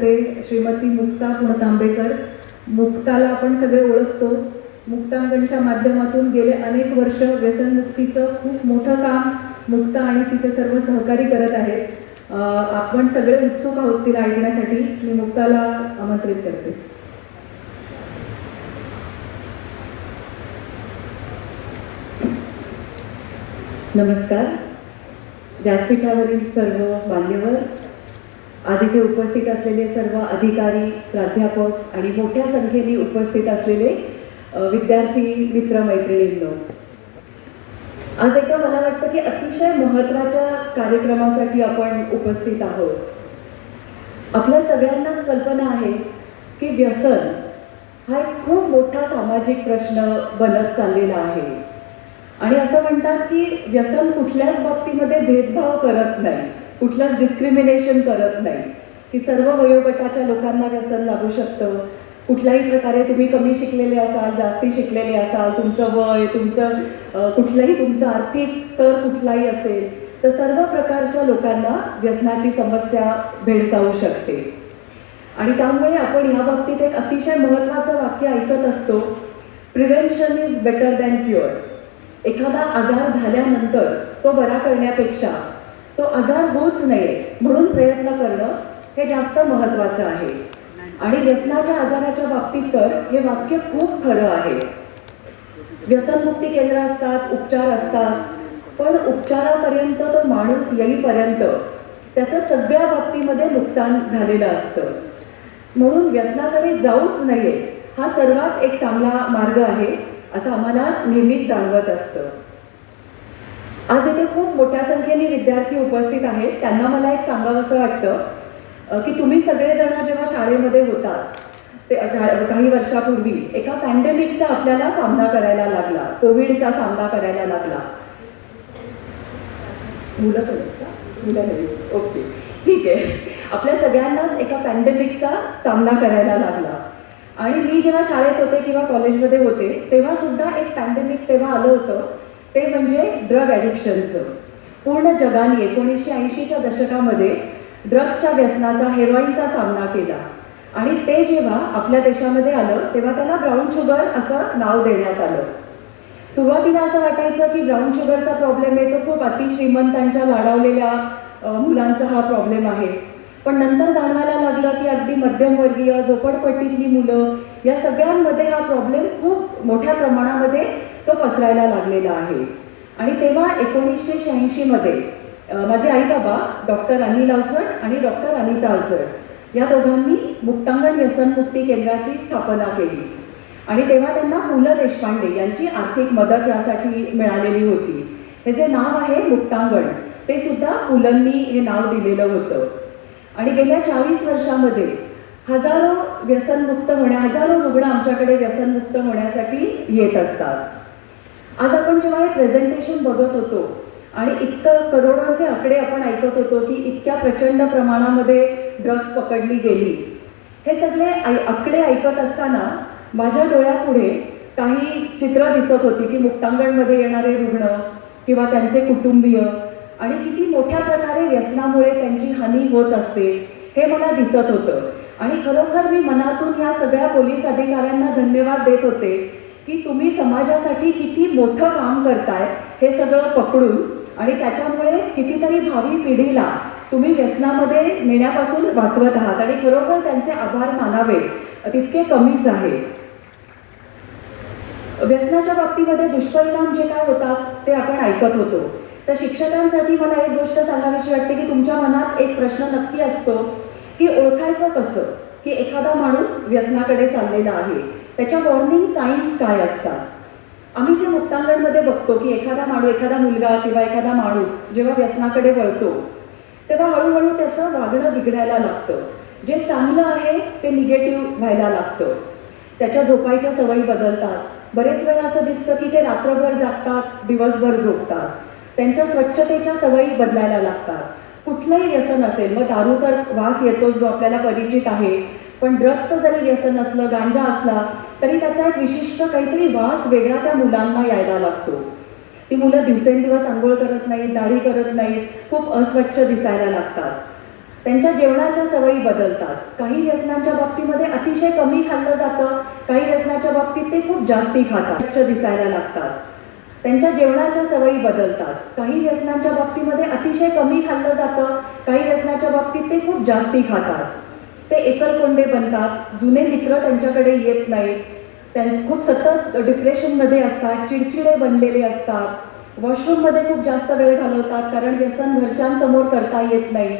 करते श्रीमती मुक्ता पुणतांबेकर. मुक्ताला आपण सगळे ओळखतो. मुक्तांगणच्या माध्यमातून गेले अनेक वर्ष व्यसनमुक्तीचं खूप मोठं काम मुक्ता आणि तिचे सर्व सहकारी करत आहेत. आपण सगळे उत्सुक आहोत तिला ऐकण्यासाठी. मी मुक्ताला आमंत्रित करते. नमस्कार. व्यासपीठावरील सर्व मान्यवर, आज इथे उपस्थित असलेले सर्व अधिकारी, प्राध्यापक आणि मोठ्या संख्येने उपस्थित असलेले विद्यार्थी मित्र मैत्रिणींनो, आज एका मला वाटतं की अतिशय महत्त्वाच्या कार्यक्रमासाठी आपण उपस्थित आहोत. आपल्या सगळ्यांनाच कल्पना आहे की व्यसन हा एक खूप मोठा सामाजिक प्रश्न बनत चाललेला आहे. आणि असं म्हणतात की व्यसन कुठल्याच बाबतीमध्ये भेदभाव करत नाही, कुठलंच डिस्क्रिमिनेशन करत नाही, की सर्व वयोगटाच्या लोकांना व्यसन लागू शकतं. कुठल्याही प्रकारे तुम्ही कमी शिकलेले असाल, जास्ती शिकलेले असाल, तुमचं वय, कुठलंही तुमचं आर्थिक स्तर कुठलाही असेल, तर सर्व प्रकारच्या लोकांना व्यसनाची समस्या भेडसावू शकते. आणि त्यामुळे आपण या बाबतीत एक अतिशय महत्त्वाचं वाक्य ऐकत असतो, prevention is better than cure. एखादा आजार झाल्यानंतर तो बरा करण्यापेक्षा तो आजार होऊच नये म्हणून प्रयत्न करणं हे जास्त महत्त्वाचं आहे. आणि व्यसनाच्या आजाराच्या बाबतीत तर हे वाक्य खूप खरं आहे. व्यसनमुक्ती केंद्र असतात, उपचार असतात, पण उपचारापर्यंत तो माणूस येईपर्यंत त्याचं सगळ्या बाबतीमध्ये नुकसान झालेलं असतं. म्हणून व्यसनाकडे जाऊच नये हा सर्वात एक चांगला मार्ग आहे असं आम्हाला नेहमीच जाणवत असतं. आज इथे खूप मोठ्या संख्येने विद्यार्थी उपस्थित आहेत. त्यांना मला एक सांगावंसं वाटतं की तुम्ही सगळेजण जेव्हा शाळेमध्ये होतात ते काही वर्षापूर्वी एका पॅन्डेमिकचा आपल्याला सामना करायला लागला, कोविडचा सामना करायला लागला. ओके, ठीक आहे. आपल्या सगळ्यांनाच एका पॅन्डेमिकचा सामना करायला लागला. आणि मी जेव्हा शाळेत होते किंवा कॉलेजमध्ये होते तेव्हा सुद्धा एक पॅन्डेमिक तेव्हा आलं होतं, ते म्हणजे ड्रग ॲडिक्शनचं. पूर्ण जगाने 1980च्या दशकामध्ये ड्रग्सच्या व्यसनाचा, हेरोईनचा सामना केला. आणि ते जेव्हा आपल्या देशामध्ये आलं तेव्हा त्याला ब्राऊन शुगर असं नाव देण्यात आलं. सुरुवातीला असं वाटायचं की ब्राऊन शुगरचा प्रॉब्लेम आहे तो खूप अतिश्रीमंतांच्या लाडावलेल्या मुलांचा हा प्रॉब्लेम आहे. पण नंतर जाणवायला लागलं की अगदी मध्यमवर्गीय, झोपडपट्टीतली मुलं या सगळ्यांमध्ये हा प्रॉब्लेम खूप मोठ्या प्रमाणामध्ये तो पसरायला लागलेला आहे. आणि तेव्हा 1986मध्ये माझे आई बाबा डॉक्टर अनिल अवचट आणि डॉक्टर अनिता अवचट या दोघांनी मुक्तांगण व्यसनमुक्ती केंद्राची स्थापना केली. आणि तेव्हा त्यांना पु ल देशपांडे यांची आर्थिक मदत यासाठी मिळालेली होती. हे जे नाव आहे मुक्तांगण ते सुद्धा पुलंनी हे नाव दिलेलं होतं. आणि गेल्या 40 वर्षामध्ये हजारो रुग्ण आमच्याकडे व्यसनमुक्त होण्यासाठी येत असतात. आज आपण जेव्हा हे प्रेझेंटेशन बघत होतो आणि इतकं करोडोंचे आकडे आपण ऐकत होतो की इतक्या प्रचंड प्रमाणामध्ये ड्रग्स पकडली गेली, हे सगळे आकडे ऐकत असताना माझ्या डोळ्यापुढे काही चित्र दिसत होती की मुक्तांगणमध्ये येणारे रुग्ण किंवा त्यांचे कुटुंबीय आणि किती मोठ्या प्रकारे व्यसनामुळे त्यांची हानी होत असते हे मला दिसत होतं. आणि खरोखर मी मनातून या सगळ्या पोलीस अधिकाऱ्यांना धन्यवाद देत होते की तुम्ही समाजासाठी किती मोठं काम करताय हे सगळं पकडून, आणि त्याच्यामुळे कितीतरी भावी पिढीला तुम्ही व्यसनामध्ये नेण्यापासून वाचवत आहात. आणि खरोखर त्यांचे आभार मानावे तितके कमीच आहे. व्यसनाच्या बाबतीमध्ये दुष्परिणाम जे काय होतात ते आपण ऐकत होतो. तर शिक्षकांसाठी मला एक गोष्ट सांगावीशी वाटते की तुमच्या मनात एक प्रश्न नक्की असतो की ओळखायचं कसं की एखादा माणूस व्यसनाकडे चाललेला आहे, त्याच्या वॉर्निंग साईन्स काय असतात. आम्ही जे मुक्तांगणमध्ये बघतो की एखादा मुलगा किंवा एखादा माणूस जेव्हा व्यसनाकडे वळतो तेव्हा हळूहळू त्याचं वागणं बिघडायला लागतं. जे चांगलं आहे ते निगेटिव्ह व्हायला लागतं. त्याच्या झोपायच्या सवयी बदलतात. बरेच वेळा असं दिसतं की ते रात्रभर जागतात, दिवसभर झोपतात. त्यांच्या स्वच्छतेच्या सवयी बदलायला लागतात. कुठलंही व्यसन असेल, मग दारू तर वास येतोच जो आपल्याला परिचित आहे, पण ड्रग्सचं जरी व्यसन असलं, गांजा असला तरी त्याचा एक विशिष्ट काहीतरी वास वेगळा त्या मुलांना यायला लागतो. ती मुलं दिवसेंदिवस आंघोळ करत नाहीत, दाढी करत नाहीत, खूप अस्वच्छ दिसायला लागतात. त्यांच्या जेवणाच्या सवयी बदलतात. काही व्यसनांच्या बाबतीमध्ये अतिशय कमी खाल्लं जातं, काही व्यसनाच्या बाबतीत ते खूप जास्ती खातात, स्वच्छ दिसायला लागतात. त्यांच्या जेवणाच्या सवयी बदलतात. काही व्यसनांच्या बाबतीमध्ये अतिशय कमी खाल्लं जातं, काही व्यसनाच्या बाबतीत ते खूप जास्ती खातात. ते एकलकोंडे बनतात, जुने मित्र त्यांच्याकडे येत नाहीत, खूप सतत डिप्रेशनमध्ये असतात, चिडचिडे बनलेले असतात, वॉशरूममध्ये खूप जास्त वेळ घालवतात कारण व्यसन घरच्यांसमोर करता येत नाही.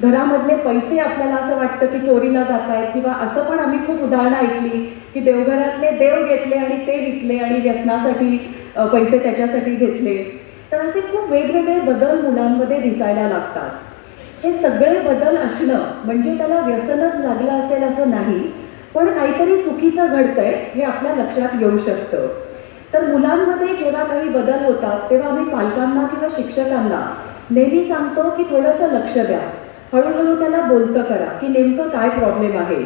घरामधले पैसे आपल्याला असं वाटतं की चोरीला जात आहेत, किंवा असं पण आम्ही खूप उदाहरणं ऐकली की देवघरातले देव घेतले आणि ते विकले आणि व्यसनासाठी पैसे त्याच्यासाठी घेतले. तर असे खूप वेगवेगळे बदल मुलांमध्ये दिसायला लागतात. हे सगळे बदल असणं म्हणजे त्याला व्यसनच लागलं असेल असं नाही, पण काहीतरी चुकीचं घडतंय हे आपल्या लक्षात येऊ शकतं. तर मुलांमध्ये जेव्हा काही बदल होतात तेव्हा आम्ही पालकांना किंवा शिक्षकांना नेहमी सांगतो की थोडंसं लक्ष द्या, हळूहळू त्याला बोलतं करा की नेमकं काय प्रॉब्लेम आहे.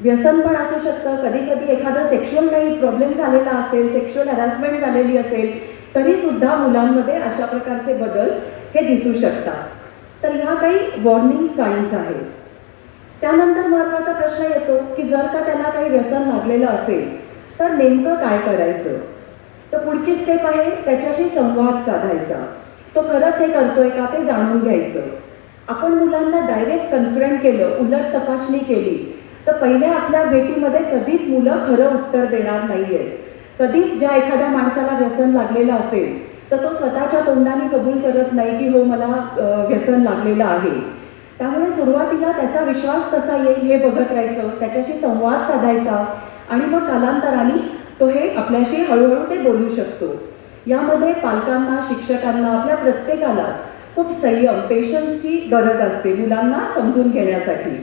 व्यसन पण असू शकतं, कधी कधी एखादा सेक्शुअल काही प्रॉब्लेम झालेला असेल, सेक्शुअल हॅरॅसमेंट झालेली असेल, तरी सुद्धा मुलांमध्ये अशा प्रकारचे बदल हे दिसू शकतात. तर ह्या काही वॉर्निंग साईन्स आहेत. त्यानंतर महत्त्वाचा प्रश्न येतो की जर का त्याला काही व्यसन लागलेलं असेल तर नेमकं काय करायचं. तर पुढची स्टेप आहे त्याच्याशी संवाद साधायचा. तो खरंच हे करतोय का ते जाणून घ्यायचं. आपण मुलांना डायरेक्ट कन्फ्रंट केलं, उलट तपासणी केली, तर पहिल्या आपल्या भेटीमध्ये कधीच मुलं खरं उत्तर देणार नाहीये. कधीच ज्या एखाद्या माणसाला व्यसन लागलेलं असेल तर तो स्वतःच्या तोंडाने कबूल करत नाही की हो मला व्यसन लागलेलं आहे. त्यामुळे सुरुवातीला त्याचा विश्वास कसा येईल हे बघत राहायचं, त्याच्याशी संवाद साधायचा आणि मग कालांतराने तो हे आपल्याशी हळूहळू ते बोलू शकतो. यामध्ये पालकांना, शिक्षकांना, आपल्या प्रत्येकालाच खूप संयम, पेशन्सची गरज असते मुलांना समजून घेण्यासाठी.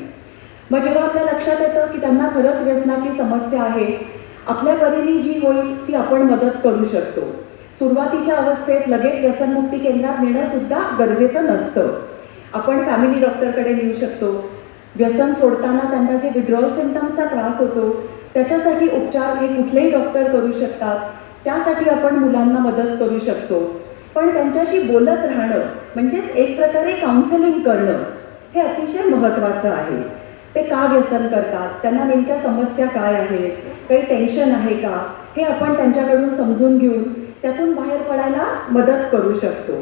मग जेव्हा आपल्या लक्षात येतं की त्यांना खरंच व्यसनाची समस्या आहे, आपल्या परीने जी होईल ती आपण मदत करू शकतो. सुरुवातीच्या अवस्थेत लगेच व्यसनमुक्ती केंद्रात नेणं सुद्धा गरजेचं नसतं. आपण फॅमिली डॉक्टरकडे नेऊ शकतो. व्यसन सोडताना त्यांना जे विड्रॉल सिम्पटम्सचा त्रास होतो त्याच्यासाठी उपचार हे कुठलेही डॉक्टर करू शकतात. त्यासाठी आपण मुलांना मदत करू शकतो. पण त्यांच्याशी बोलत राहणं म्हणजेच एक प्रकारे काउन्सिलिंग करणं हे अतिशय महत्त्वाचं आहे. ते का व्यसन करतात, त्यांना नेमक्या समस्या काय आहेत, काही टेन्शन आहे का, हे आपण त्यांच्याकडून समजून घेऊन त्यातून बाहेर पडायला मदत करू शकतो.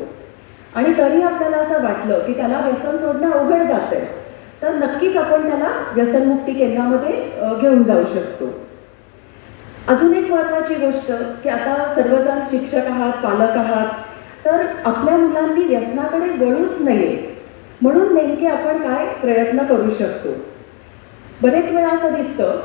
आणि तरी आपल्याला असं वाटलं की त्याला व्यसन सोडणं अवघड जातंय तर नक्कीच आपण त्याला व्यसनमुक्ती केंद्रामध्ये घेऊन जाऊ शकतो. अजून एक महत्त्वाची गोष्ट की आता सर्वजण शिक्षक आहात, पालक आहात, तर आपल्या मुलांनी व्यसनाकडे वळूच नये म्हणून नेमके आपण काय प्रयत्न करू शकतो. बरेच वेळा असं दिसतं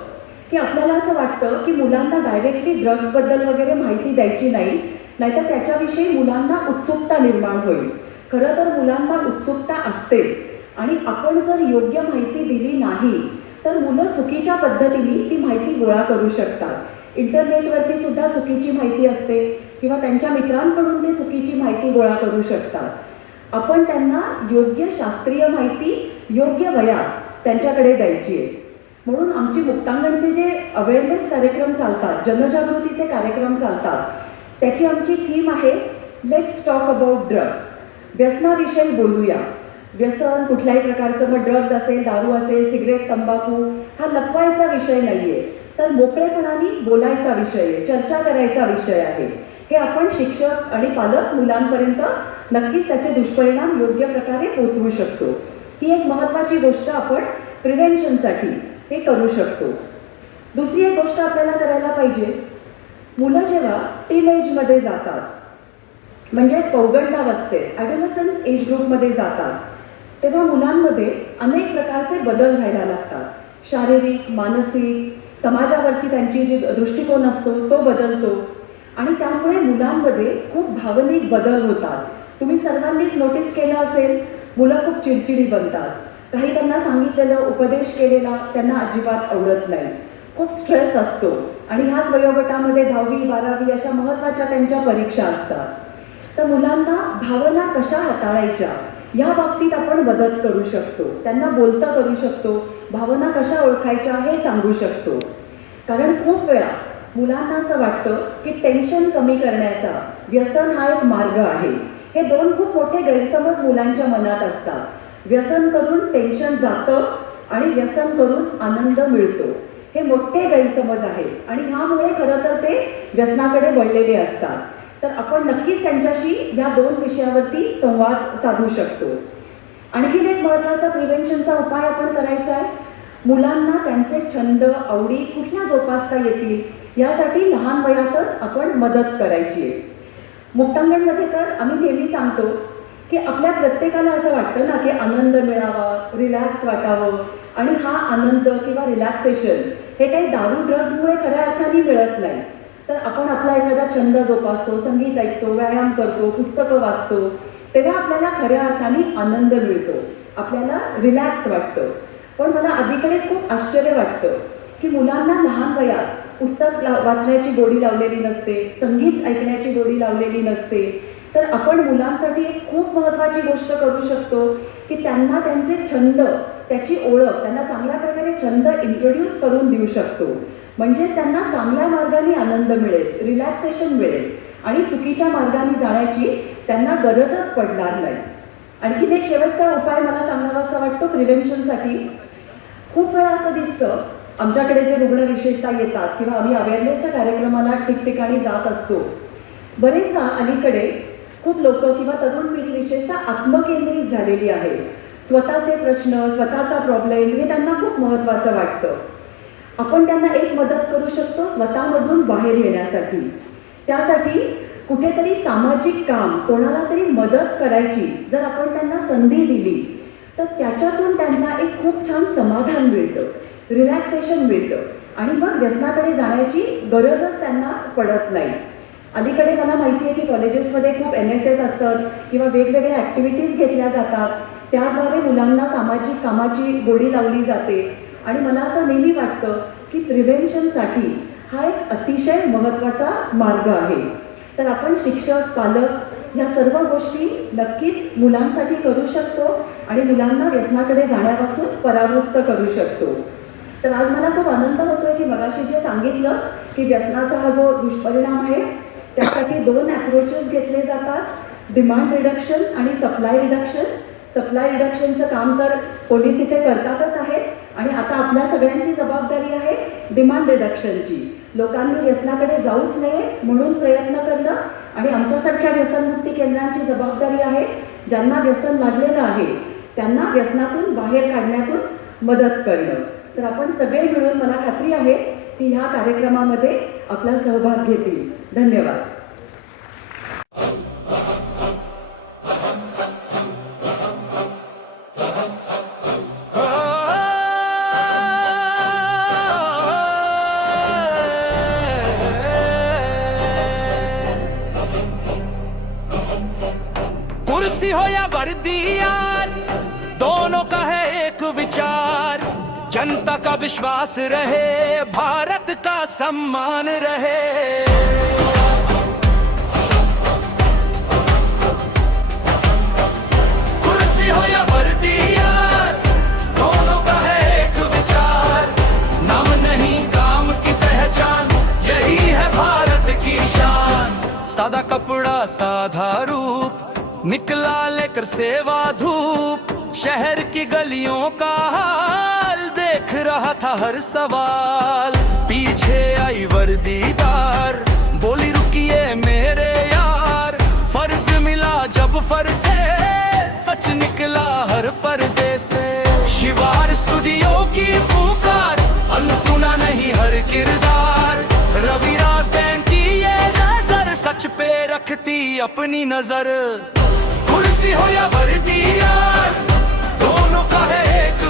की आपल्याला असं वाटतं की मुलांना डायरेक्टली ड्रग्सबद्दल वगैरे माहिती द्यायची नाही, नाहीतर त्याच्याविषयी मुलांना उत्सुकता निर्माण होईल. खरं तर मुलांना उत्सुकता असतेच आणि आपण जर योग्य माहिती दिली नाही तर मुलं चुकीच्या पद्धतीने ती माहिती गोळा करू शकतात. इंटरनेटवरती सुद्धा चुकीची माहिती असते किंवा त्यांच्या मित्रांकडून ते चुकीची माहिती गोळा करू शकतात. आपण त्यांना योग्य शास्त्रीय माहिती योग्य वयात त्यांच्याकडे द्यायची आहे. म्हणून आमची मुक्तांगणचे जे अवेअरनेस कार्यक्रम चालतात, जनजागृतीचे कार्यक्रम चालतात, त्याची आमची थीम आहे लेट्स टॉक अबाउट ड्रग्स. व्यसनाविषयी बोलूया. व्यसन कुठल्याही प्रकारचं, मग ड्रग्ज असेल, दारू असेल, सिगरेट, तंबाखू, हा लपवायचा विषय नाहीये, तर मोकळेपणाने बोलायचा विषय आहे, चर्चा करायचा विषय आहे. हे आपण शिक्षक आणि पालक मुलांपर्यंत नक्कीच त्याचे दुष्परिणाम योग्य प्रकारे पोहोचवू शकतो. ही एक महत्त्वाची गोष्ट आपण प्रिव्हेन्शनसाठी हे करू शकतो. दुसरी एक गोष्ट आपल्याला करायला पाहिजे, मुलं जेव्हा टीनएजमध्ये जातात म्हणजेच पौगंडावस्थेत ॲडोलसन्स एज ग्रुपमध्ये जातात तेव्हा मुलांमध्ये अनेक प्रकारचे बदल व्हायला लागतात. शारीरिक, मानसिक, समाजावरची त्यांची जी दृष्टिकोन असतो तो बदलतो आणि त्यामुळे मुलांमध्ये खूप भावनिक बदल होतात. तुम्ही सर्वांनीच नोटीस केलं असेल, मुलं खूप चिडचिडी बनतात. काही त्यांना सांगितलेलं, उपदेश केलेला त्यांना अजिबात आवडत नाही. खूप स्ट्रेस असतो आणि ह्याच वयोगटामध्ये 10वी 12वी अशा महत्त्वाच्या त्यांच्या परीक्षा असतात. तर मुलांना भावना कशा हाताळायच्या या बाबतीत आपण मदत करू शकतो. त्यांना बोलतं करू शकतो, भावना कशा ओळखायच्या हे सांगू शकतो. कारण खूप वेळा मुलांना असं वाटतं की टेन्शन कमी करण्याचा व्यसन हा एक मार्ग आहे. हे दोन खूप मोठे गैरसमज मुलांच्या मनात असतात. व्यसन करून टेन्शन जातं आणि व्यसन करून आनंद मिळतो. हे मोठे गैरसमज आहेत आणि ह्यामुळे खरं तर ते व्यसनाकडे वळलेले असतात. तर आपण नक्कीच त्यांच्याशी या 2 विषयावरती संवाद साधू शकतो. आणखीन एक महत्त्वाचा प्रिव्हेन्शनचा उपाय आपण करायचा आहे. मुलांना त्यांचे छंद आवडी कुठल्या जोपासता येतील यासाठी लहान वयातच आपण मदत करायची आहे. मुक्तांगणमध्ये तर आम्ही नेहमी सांगतो की आपल्या प्रत्येकाला असं वाटतं ना की आनंद मिळावा, रिलॅक्स वाटावं आणि हा आनंद किंवा रिलॅक्सेशन हे काही दारू ड्रग्जमुळे खऱ्या अर्थाने मिळत नाही. तर आपण आपला एखादा छंद जोपासतो, संगीत ऐकतो, व्यायाम करतो, पुस्तकं वाचतो, तेव्हा आपल्याला खऱ्या अर्थाने आनंद मिळतो, आपल्याला रिलॅक्स वाटतं. पण मला अलीकडे खूप आश्चर्य वाटतं की मुलांना लहान वयात पुस्तक वाचण्याची गोडी लावलेली नसते, संगीत ऐकण्याची गोडी लावलेली नसते. तर आपण मुलांसाठी एक खूप महत्त्वाची गोष्ट करू शकतो की त्यांना त्यांचे छंद, त्याची ओळख, त्यांना चांगल्या प्रकारे छंद इंट्रोड्यूस करून देऊ शकतो. म्हणजेच त्यांना चांगल्या मार्गाने आनंद मिळेल, रिलॅक्सेशन मिळेल आणि चुकीच्या मार्गाने जाण्याची त्यांना गरजच पडणार नाही. आणखीन एक शेवटचा उपाय मला सांगावासा वाटतो प्रिव्हेन्शनसाठी. खूप वेळा असं दिसतं आमच्याकडे जे रुग्ण विशेषतः येतात किंवा आम्ही अवेअरनेसच्या कार्यक्रमाला ठिकठिकाणी जात असतो, बरेचदा अलीकडे खूप लोक किंवा तरुण पिढी विशेषतः आत्मकेंद्रित झालेली आहे. स्वतःचे प्रश्न, स्वतःचा प्रॉब्लेम हे त्यांना खूप महत्त्वाचं वाटतं. आपण त्यांना एक मदत करू शकतो स्वतःमधून बाहेर येण्यासाठी. त्यासाठी कुठेतरी सामाजिक काम, कोणाला तरी मदत करायची जर आपण त्यांना संधी दिली तर त्याच्यातून त्यांना एक खूप छान समाधान मिळतं, रिलॅक्सेशन मिळतं आणि मग व्यसनाकडे जाण्याची गरजच त्यांना पडत नाही. अलीकडे मला माहिती आहे की कॉलेजेसमध्ये खूप NSS असतात किंवा वेगवेगळ्या ॲक्टिव्हिटीज घेतल्या जातात. त्याद्वारे मुलांना सामाजिक कामाची गोडी लावली जाते आणि मला असं नेहमी वाटतं की प्रिव्हेन्शनसाठी हा एक अतिशय महत्त्वाचा मार्ग आहे. तर आपण शिक्षक, पालक या सर्व गोष्टी नक्कीच मुलांसाठी करू शकतो आणि मुलांना व्यसनाकडे जाण्यापासून परावृत्त करू शकतो. तर आज मला खूप आनंद होतोय की मगाशी जे सांगितलं की व्यसनाचा हा जो दुष्परिणाम आहे त्यासाठी 2 अप्रोचेस घेतले जातात, डिमांड रिडक्शन आणि सप्लाय रिडक्शन. सप्लाय रिडक्शनचं काम तर पोलीस इथे करतातच आहेत आणि आता आपल्या सगळ्यांची जबाबदारी आहे डिमांड रिडक्शनची. लोकांनी व्यसनाकडे जाऊच नये म्हणून प्रयत्न करणं आणि आमच्यासारख्या व्यसनमुक्ती केंद्रांची जबाबदारी आहे ज्यांना व्यसन लागलेलं आहे त्यांना व्यसनातून बाहेर काढण्यातून मदत करणं. तर आपण सगळे मिळून मला खात्री आहे की ह्या कार्यक्रमामध्ये आपला सहभाग घेतील. धन्यवाद. कुर्सी हो या वर्दी यार, दोनों का है एक विचार. जनता का विश्वास रहे, भारत का सम्मान रहे. कुर्सी हो या वर्दी यार, दोनों का है एक विचार. नाम नहीं काम की पहचान, यही है भारत की शान. सादा कपड़ा साधा रूप, निकला लेकर सेवा धूप. शहर की गलियों का हाल देख रहा था हर सवाल. पीछे आई वर्दीदार, बोली रुकिए मेरे यार. फर्ज मिला जब फर्ज से, सच निकला हर पर्दे से. शिवार स्टूडियो की पुकार, अनसुना नहीं हर किरदार. रविराज दैन की ये नजर, सच पे रखती अपनी नजर. कुर्सी हो या वर्दी यार, दोनों का है एक